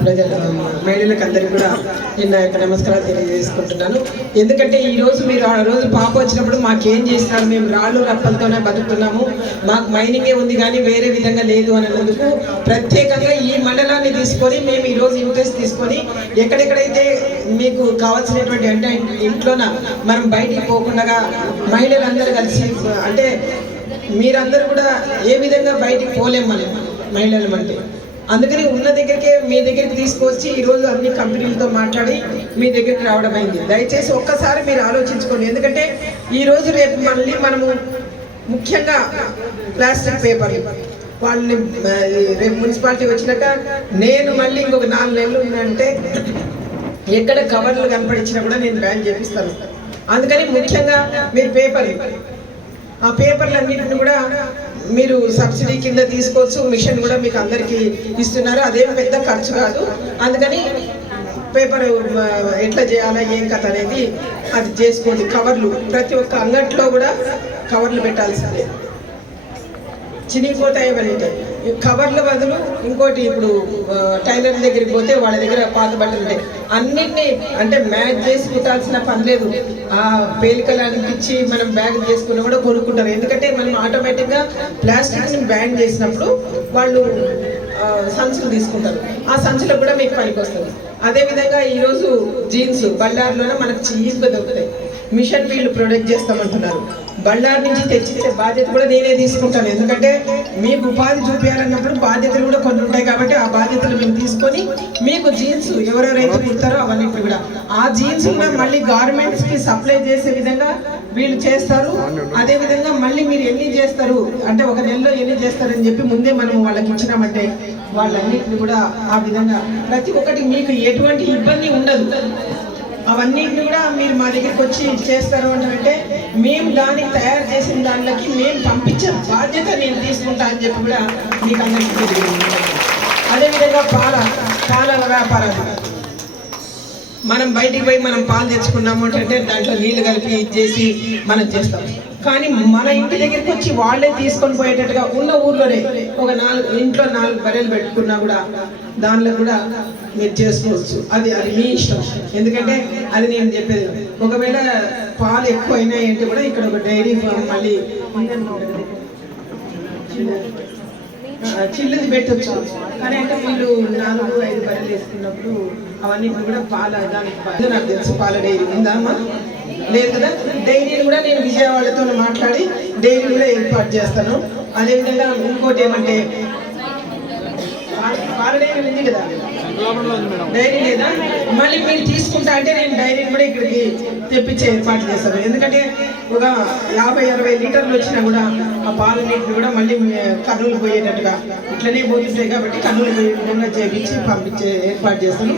ప్రజలు మహిళలకు అందరికీ కూడా నేను నా యొక్క నమస్కారాలు తెలియజేసుకుంటున్నాను ఎందుకంటే ఈ రోజు మీరు ఆ రోజు పాప వచ్చినప్పుడు మాకేం చేస్తారు? మేము రాళ్ళు రప్పలతోనే బతుకుతున్నాము. మాకు మైనింగే ఉంది కానీ వేరే విధంగా లేదు అన్నందుకు ప్రత్యేకంగా ఈ మండలాన్ని తీసుకొని మేము ఈ రోజు ఇంట్రెస్ట్ తీసుకొని ఎక్కడెక్కడైతే మీకు కావాల్సినటువంటి అంటే ఇంట్లోన మనం బయటికి పోకుండా మహిళలందరూ కలిసి అంటే మీరందరూ కూడా ఏ విధంగా బయటికి పోలేము మనం మహిళలు అంటే. అందుకని ఉన్న దగ్గరికే మీ దగ్గరికి తీసుకొచ్చి ఈరోజు అన్ని కంపెనీలతో మాట్లాడి మీ దగ్గరికి రావడం అయింది. దయచేసి ఒక్కసారి మీరు ఆలోచించుకోండి. ఎందుకంటే ఈరోజు రేపు మళ్ళీ మనము ముఖ్యంగా ప్లాస్టిక్ పేపర్ వాళ్ళని రేపు మున్సిపాలిటీ వచ్చినాక నేను మళ్ళీ ఇంకొక నాలుగు నెలలు ఉందంటే ఎక్కడ కవర్లు కనపడించినా కూడా నేను బ్యాన్ చేపిస్తాను. అందుకని ముఖ్యంగా మీరు పేపర్ ఆ పేపర్లన్నింటిని కూడా మీరు సబ్సిడీ కింద తీసుకోవచ్చు మిషన్ కూడా మీకు అందరికీ ఇస్తున్నారు. అదేం పెద్ద ఖర్చు కాదు. అందుకని పేపర్ ఎట్లా చేయాలా ఏం కథ అనేది అది చేసుకోండి. కవర్లు ప్రతి ఒక్క అంగట్లో కూడా కవర్లు పెట్టాల్సిందే. చినిగిపోతాయి వాళ్ళకి కవర్ల బదులు ఇంకోటి ఇప్పుడు టైలర్ దగ్గరికి పోతే వాళ్ళ దగ్గర పాత బట్టలు ఉంటాయి. అన్నిటినీ అంటే మ్యాచ్ చేసి కుట్టాల్సిన పని లేదు. ఆ పేలికలు అనిపించి మనం బ్యాగ్ చేసుకున్నా కూడా కొనుక్కుంటారు. ఎందుకంటే మనం ఆటోమేటిక్గా ప్లాస్టిక్ని బ్యాన్ చేసినప్పుడు వాళ్ళు సంచులు తీసుకుంటారు. ఆ సంచులకు కూడా మీకు పనికి వస్తుంది. అదేవిధంగా ఈరోజు జీన్స్ బళ్ళార్లోనే మనకు చీప్గా దొరుకుతాయి. మిషన్ వీళ్ళు ప్రొడక్ట్ చేస్తామంటున్నారు. బళ్ళారి నుంచి తెచ్చిచ్చే బాధ్యత కూడా నేనే తీసుకుంటాను. ఎందుకంటే మీకు ఉపాధి చూపించాలన్నప్పుడు బాధ్యతలు కూడా కొన్ని ఉంటాయి కాబట్టి ఆ బాధ్యతలు మేము తీసుకొని మీకు జీన్స్ ఎవరెవరైతే కుడతారో అవన్నీ కూడా. ఆ జీన్స్ కూడా మళ్ళీ గార్మెంట్స్కి సప్లై చేసే విధంగా వీళ్ళు చేస్తారు. అదే విధంగా మళ్ళీ మీరు ఎన్ని చేస్తారు? అంటే ఒక నెలలో ఎన్ని చేస్తారని చెప్పి ముందే మనం వాళ్ళకి ఇచ్చినామంటే వాళ్ళన్నిటిని కూడా ఆ విధంగా ప్రతి ఒక్కటి మీకు ఎటువంటి ఇబ్బంది ఉండదు. అవన్నీ కూడా మీరు మా దగ్గరికి వచ్చి చేస్తారు అంటే మేము దానికి తయారు చేసిన దానికి మేము పంపించే బాధ్యత నేను తీసుకుంటా అని చెప్పి కూడా మీకు అందరికీ అదేవిధంగా పాల పాల వ్యాపారాలు. మనం బయటికి పోయి మనం పాలు తెచ్చుకున్నాము అంటే దాంట్లో నీళ్ళు కలిపి ఇది చేసి మనం చేస్తాం. కానీ మన ఇంటి దగ్గరికి వచ్చి వాళ్ళే తీసుకొని పోయేటట్టుగా ఉన్న ఊర్లోనే ఒక నాలుగు ఇంట్లో నాలుగు బర్రెలు పెట్టుకున్నా కూడా దానిలో కూడా మీరు చేసుకోవచ్చు. అది అది మీ ఇష్టం. ఎందుకంటే అది నేను చెప్పేది. ఒకవేళ పాలు ఎక్కువ అయినాయి అంటే కూడా ఇక్కడ ఒక డైరీ ఫామ్ మళ్ళీ ఆ, చిల్లుది కానీ అంటే వీళ్ళు నాలుగు ఐదు బర్రెలు వేసుకున్నప్పుడు అవన్నీ కూడా పాల దానికి నాకు తెలుసు పాల డైరీ. ఉందా అమ్మా? లేదు కదా? డైరీని కూడా నేను విజయవాడతో మాట్లాడి డైరీ కూడా ఏర్పాటు చేస్తాను. అదేవిధంగా ఇంకోటి ఏమంటే పాల- డైరీ ఉంది కదా? డైరీ లేదా? మళ్ళీ మీరు తీసుకుంటా అంటే నేను డైరీని కూడా ఇక్కడికి తెప్పించే ఏర్పాటు చేస్తాను. ఎందుకంటే ఒక యాభై అరవై లీటర్లు వచ్చినా కూడా ఆ పాల నీటిని కూడా మళ్ళీ కర్నూలు పోయేటట్టుగా ఇట్లనే పోతుంటాయి కాబట్టి కర్నూలు పోయే విధంగా చేపించి పంపించే ఏర్పాటు చేస్తాను.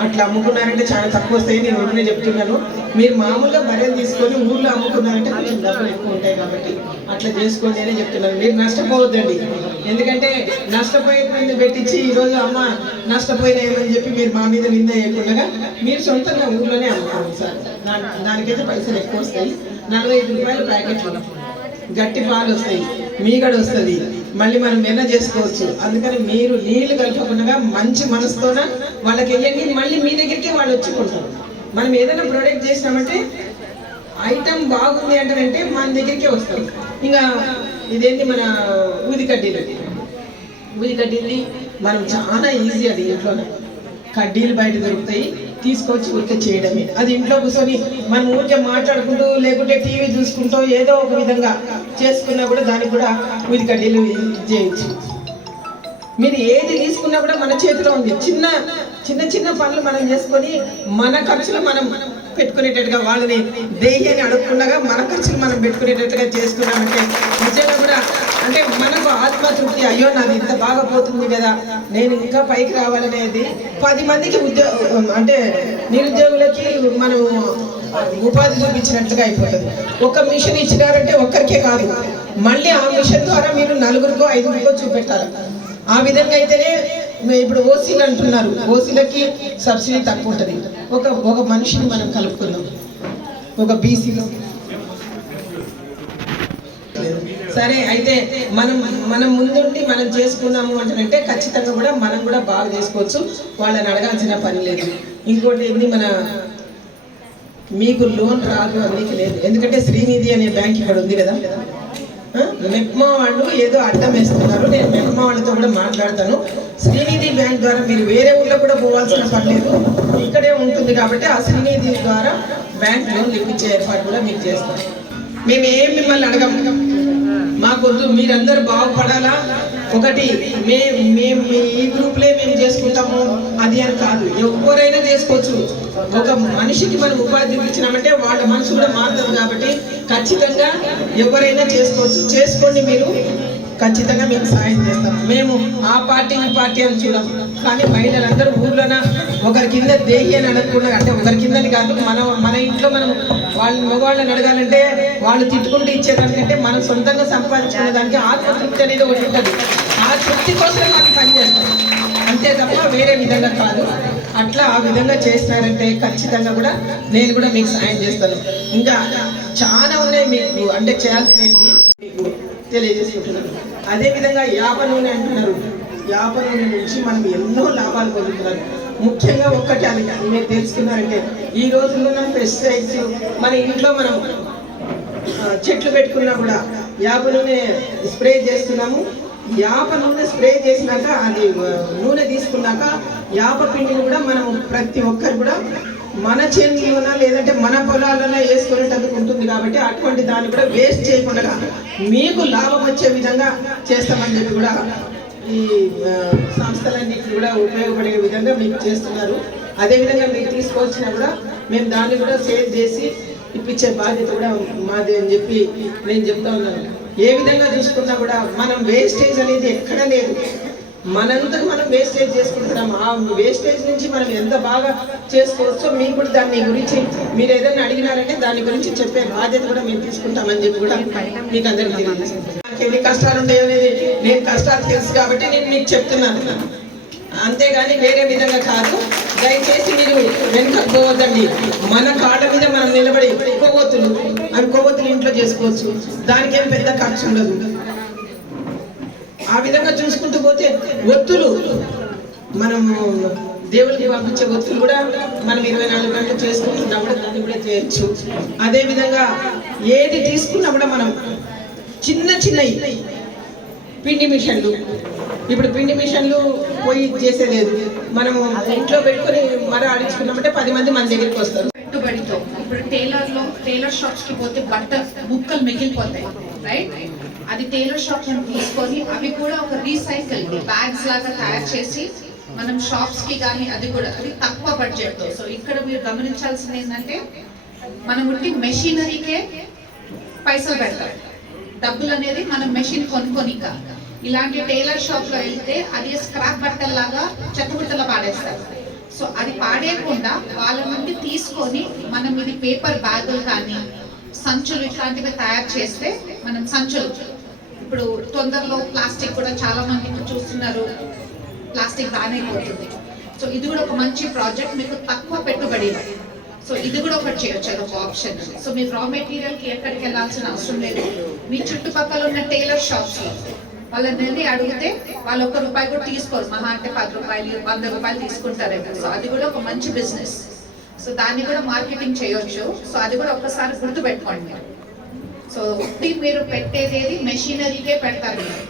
అట్లా అమ్ముకున్నారంటే చాలా తక్కువ వస్తాయి నేను వెంటనే చెప్తున్నాను. మీరు మామూలుగా బర్రెలు తీసుకొని ఊర్లో అమ్ముకున్నారంటే కొంచెం డబ్బులు ఎక్కువ ఉంటాయి కాబట్టి అట్లా చేసుకోండి అని చెప్తున్నాను మీరు నష్టపోవద్దండి. ఎందుకంటే నష్టపోయేటువంటి పెట్టించి ఈరోజు అమ్మ నష్టపోయినాయని చెప్పి మీరు మా మీద నింద వేయకుండా మీరు సొంతంగా ఊర్లోనే అమ్ముకోండి సార్. దానికైతే పైసలు ఎక్కువ వస్తాయి. నలభై ఐదు రూపాయల ప్యాకెట్లు గట్టి పాలు వస్తాయి. మీగడ వస్తుంది. మళ్ళీ మనం వెన్న చేసుకోవచ్చు. అందుకని మీరు నీళ్ళు కలపకుండా మంచి మనసుతోన వాళ్ళకి వెళ్ళండి మళ్ళీ మీ దగ్గరికి వాళ్ళు వచ్చి కొంటారు. మనం ఏదైనా ప్రొడక్ట్ చేసినామంటే ఐటమ్ బాగుంది అంటారంటే మన దగ్గరికే వస్తారు ఇంకా ఇదేంటి మన ఊది కడ్డీలు? ఊది కడ్డీలు మనం చాలా ఈజీ అది ఇంట్లోనే. కడ్డీలు బయట దొరుకుతాయి తీసుకొచ్చి ఊరికే చేయడమే. అది ఇంట్లో కూర్చొని మనం ఊరికే మాట్లాడుకుంటూ లేకుంటే టీవీ చూసుకుంటూ ఏదో ఒక విధంగా చేసుకున్నా కూడా దానికి కూడా ఊది కడ్డీలు చేయొచ్చు. మీరు ఏది తీసుకున్నా కూడా మన చేతిలో ఉంది. చిన్న చిన్న చిన్న పనులు మనం చేసుకొని మన ఖర్చులు మనం పెట్టుకునేటట్టుగా వాళ్ళని దేయ్యని అడుక్కుండగా మన ఖర్చులు మనం పెట్టుకునేటట్టుగా చేసుకున్నామంటే నిజంగా కూడా అంటే మనకు ఆత్మతృప్తి అయ్యో నాది ఇంత బాగా పోతుంది కదా నేను ఇంకా పైకి రావాలనేది పది మందికి ఉద్యోగ అంటే నిరుద్యోగులకి మనం ఉపాధి చూపించినట్టుగా అయిపోతుంది. ఒక మిషన్ ఇచ్చినారంటే ఒక్కరికే కాదు. మళ్ళీ ఆ మిషన్ ద్వారా మీరు నలుగురికో ఐదుగురికో చూపెట్టాలి. ఆ విధంగా అయితేనే ఇప్పుడు ఓసీలు అంటున్నారు. ఓసీలకి సబ్సిడీ తక్కువ ఉంటుంది ఒక ఒక మనిషిని మనం కలుపుకుందాం. ఒక బీసీలో సరే అయితే మనం మనం ముందుండి మనం చేసుకున్నాము అంటే ఖచ్చితంగా కూడా మనం కూడా బాగా చేసుకోవచ్చు. వాళ్ళని అడగాల్సిన పని లేదు. ఇంకోటి ఏంది మన మీకు లోన్ రాదు అందుకే లేదు. ఎందుకంటే శ్రీనిధి అనే బ్యాంక్ ఇక్కడ ఉంది కదా కదా. మెప్మా వాళ్ళు ఏదో అడ్డం వేస్తున్నారు. నేను మెప్మా వాళ్ళతో కూడా మాట్లాడతాను. శ్రీనిధి బ్యాంక్ ద్వారా మీరు వేరే ఊళ్ళో కూడా పోవాల్సిన పర్లేదు ఇక్కడే ఉంటుంది కాబట్టి ఆ శ్రీనిధి ద్వారా బ్యాంక్ లోన్ ఇప్పించే ఏర్పాటు కూడా మీకు చేస్తాం మేము ఏం మిమ్మల్ని అడగం? మాకొద్దు మీరందరూ బాగుపడాలా? ఒకటి మేము మేము ఈ గ్రూప్లే మేము చేసుకుంటాము. అది అని కాదు. ఎవరైనా చేసుకోవచ్చు. ఒక మనిషికి మనం ఉపాధి ఇచ్చినామంటే వాళ్ళ మనసు కూడా మారుతుంది కాబట్టి ఖచ్చితంగా ఎవరైనా చేసుకోవచ్చు. చేసుకోండి మీరు. ఖచ్చితంగా మేము సాయం చేస్తాం. మేము ఆ పార్టీ ఈ పార్టీ అని చూడం. కానీ మహిళలందరూ ఊర్లోన ఒకరి కింద దేహి అని అడగకుండా అంటే ఒకరి కిందని కాదు మన మన ఇంట్లో మనం వాళ్ళని మగవాళ్ళని అడగాలంటే వాళ్ళు తిట్టుకుంటూ ఇచ్చేదానికంటే మనం సొంతంగా సంపాదించుకునే దానికి ఆత్మతృప్తి అనేది ఒకటి ఉంటుంది. ఆ తృప్తి కోసం మనం పనిచేస్తాం అంతే తప్ప వేరే విధంగా కాదు. అట్లా ఆ విధంగా చేసినారంటే ఖచ్చితంగా కూడా నేను కూడా మీకు సాయం చేస్తాను. ఇంకా చాలా ఉన్నాయి మీకు అంటే చేయాల్సినవి మీకు తెలియజేసుకుంటున్నాను. అదేవిధంగా యాప నూనె అంటున్నారు. యాప నూనె నుంచి మనం ఎన్నో లాభాలు పొందుతున్నారు ముఖ్యంగా ఒక్కటి అది మీరు తెలుసుకున్నారంటే ఈ రోజుల్లో పెస్టిసైడ్స్ మన ఇంట్లో మనం చెట్లు పెట్టుకున్నా కూడా యాప నూనె స్ప్రే చేస్తున్నాము. యాప నూనె స్ప్రే చేసినాక అది నూనె తీసుకున్నాక యాప పిండిని కూడా మనం ప్రతి ఒక్కరు కూడా మన చేనులోన లేదంటే మన పొలాలలో వేసుకునేటందుకు ఉంటుంది కాబట్టి అటువంటి దాన్ని కూడా వేస్ట్ చేయకుండా మీకు లాభం వచ్చే విధంగా చేస్తామని చెప్పి కూడా ఈ ఆ, సంస్థలన్నింటినీ కూడా ఉపయోగపడే విధంగా మీకు చేస్తున్నారు. అదేవిధంగా మీరు తీసుకొచ్చినా కూడా మేము దాన్ని కూడా సేవ్ చేసి ఇప్పించే బాధ్యత కూడా మాది అని చెప్పి నేను చెప్తా ఉన్నాను. ఏ విధంగా చూసుకున్నా కూడా మనం వేస్టేజ్ అనేది ఎక్కడా లేదు. మనంతకు మనం వేస్టేజ్ చేసుకుంటున్నాం. ఆ వేస్టేజ్ నుంచి మనం ఎంత బాగా చేసుకోవచ్చో మీకు కూడా దాన్ని గురించి మీరు ఏదైనా అడిగినారంటే దాని గురించి చెప్పే బాధ్యత కూడా మేము తీసుకుంటామని చెప్పి కూడా మీకు అందరికీ నాకు ఎన్ని కష్టాలు ఉండేవి అనేది నేను కష్టాలు తెలుసు కాబట్టి నేను మీకు చెప్తున్నాను. అంతేగాని వేరే విధంగా కాదు. దయచేసి మీరు వెనక పోవద్దండి. మన కాళ్ళ మీద మనం నిలబడి కొవ్వొత్తులు అవి కొవ్వొత్తులు ఇంట్లో చేసుకోవచ్చు. దానికేం పెద్ద ఖర్చు ఉండదు. ఆ విధంగా చూసుకుంటూ పోతే ఒత్తులు మనము దేవుడికి పంపించే ఒత్తులు కూడా మనం ఇరవై నాలుగు గంటలు చేసుకుంటున్నా కూడా దాన్ని కూడా చేయొచ్చు. అదే విధంగా ఏది తీసుకున్నా కూడా మనం చిన్న చిన్న పిండి మిషన్లు. ఇప్పుడు పిండి మిషన్లు పోయి చేసేలేదు. మనము ఇంట్లో పెట్టుకొని మర ఆడించుకున్నామంటే పది మంది మన దగ్గరికి వస్తారు. పెట్టుబడితో. ఇప్పుడు టైలర్లో టైలర్ షాప్స్కి పోతే బట్ట బుక్కలు మిగిలిపోతాయి రైట్ అది టైలర్ షాప్ మనం తీసుకొని అవి కూడా ఒక రీసైకిల్ బ్యాగ్స్ లాగా తయారు చేసి మనం షాప్స్కి కానీ అది కూడా అది తక్కువ బడ్జెట్తో. సో ఇక్కడ మీరు గమనించాల్సింది ఏంటంటే మనం ఉట్టి మెషినరీకే పైసలు పెడతాం. డబ్బులు అనేది మనం మెషిన్ కొనుక్కొని ఇలాంటి టైలర్ షాప్లో వెళ్తే అది స్క్రాప్ బట్టల్లాగా చెత్తబుట్టలో పాడేస్తారు. సో అది పాడేయకుండా వాళ్ళ నుండి తీసుకొని మనం ఇది పేపర్ బ్యాగులు కానీ సంచులు ఇట్లాంటివి తయారు చేస్తే మనం సంచులు ఇప్పుడు తొందరలో ప్లాస్టిక్ కూడా చాలా మంది ఇప్పుడు చూస్తున్నారు. ప్లాస్టిక్ బాగానే పోతుంది సో ఇది కూడా ఒక మంచి ప్రాజెక్ట్ మీకు తక్కువ పెట్టుబడి సో ఇది కూడా ఒకటి చేయొచ్చు అది ఒక ఆప్షన్ సో మీరు రా మెటీరియల్కి ఎక్కడికి వెళ్ళాల్సిన అవసరం లేదు. మీ చుట్టుపక్కల ఉన్న టైలర్ షాప్స్లో వాళ్ళని వెళ్ళి అడిగితే వాళ్ళు ఒక్క రూపాయి కూడా తీసుకోరు. మహా అంటే పది రూపాయలు వంద రూపాయలు తీసుకుంటారేమో సో అది కూడా ఒక మంచి బిజినెస్ సో దాన్ని కూడా మార్కెటింగ్ చేయొచ్చు. సో అది కూడా ఒక్కసారి గుర్తు పెట్టుకోండి మీరు. సో ఉట్టి మీరు పెట్టేది మెషినరీకే పెడతారు మీరు.